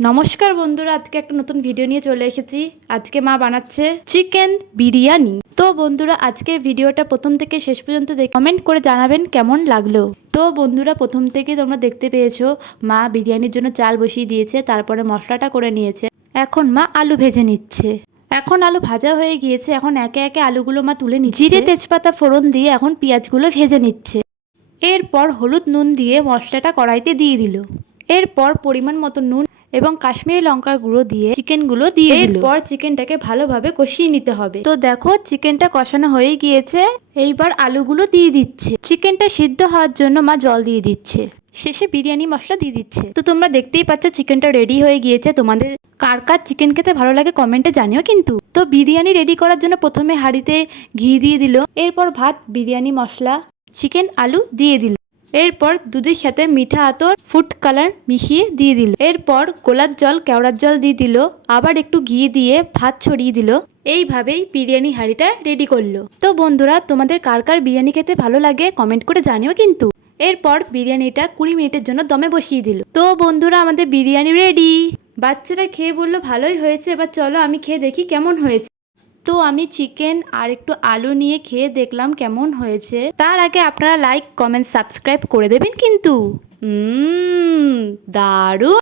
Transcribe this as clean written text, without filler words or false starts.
নমস্কার বন্ধুরা, আজকে একটা নতুন ভিডিও নিয়ে চলে এসেছি। আজকে মা বানাচ্ছে চিকেন বিরিয়ানি। তো বন্ধুরা, আজকে ভিডিওটা প্রথম থেকে শেষ পর্যন্ত দেখে কমেন্ট করে জানাবেন কেমন লাগলো। তো বন্ধুরা, প্রথম থেকে তোমরা দেখতে পেয়েছো মা বিরিয়ানির জন্য চাল বসিয়ে দিয়েছে, তারপরে মশলাটা করে নিয়েছে। এখন মা আলু ভেজে নিচ্ছে। এখন আলু ভাজা হয়ে গিয়েছে, এখন একে একে আলুগুলো মা তুলে নিচ্ছে। জিরে তেজপাতা ফোড়ন দিয়ে এখন পেঁয়াজগুলো ভেজে নিচ্ছে। এরপর হলুদ নুন দিয়ে মশলাটা কড়াইতে দিয়ে দিল। এরপর পরিমাণ মতো নুন এবং কাশ্মীরি লঙ্কার গুঁড়ো দিয়ে চিকেনগুলো দিয়ে দিল। এরপর চিকেনটাকে ভালোভাবে কষিয়ে নিতে হবে। তো দেখো, চিকেনটা কষানো হয়ে গিয়েছে। এইবার আলুগুলো দিয়ে দিচ্ছে। চিকেনটা সিদ্ধ হওয়ার জন্য মা জল দিয়ে দিচ্ছে। শেষে বিরিয়ানি মশলা দিয়ে দিচ্ছে। তো তোমরা দেখতেই পাচ্ছ চিকেনটা রেডি হয়ে গিয়েছে। তোমাদের কার কার চিকেন খেতে ভালো লাগে কমেন্টে জানিও কিন্তু। তো বিরিয়ানি রেডি করার জন্য প্রথমে হাঁড়িতে ঘি দিয়ে দিল। এরপর ভাত, বিরিয়ানি মশলা, চিকেন, আলু দিয়ে দিল। এরপর দুধের সাথে মিঠা আতর, ফুড কালার মিশিয়ে দিয়ে দিল। এরপর গোলাপ জল, কেওড়ার জল দিয়ে দিল। আবার একটু ঘি দিয়ে ভাত ছড়িয়ে দিল। এইভাবেই বিরিয়ানি হাঁড়িটা রেডি করলো। তো বন্ধুরা, তোমাদের কার কার বিরিয়ানি খেতে ভালো লাগে কমেন্ট করে জানিও কিন্তু। এরপর বিরিয়ানিটা 20 মিনিটের জন্য দমে বসিয়ে দিল। তো বন্ধুরা, আমাদের বিরিয়ানি রেডি। বাচ্চারা খেয়ে বললো ভালোই হয়েছে। এবার চলো আমি খেয়ে দেখি কেমন হয়েছে। তো আমি চিকেন আর একটু আলু নিয়ে খেয়ে দেখলাম কেমন হয়েছে। তার আগে আপনারা লাইক, কমেন্ট, সাবস্ক্রাইব করে দেবেন কিন্তু। দারুণ।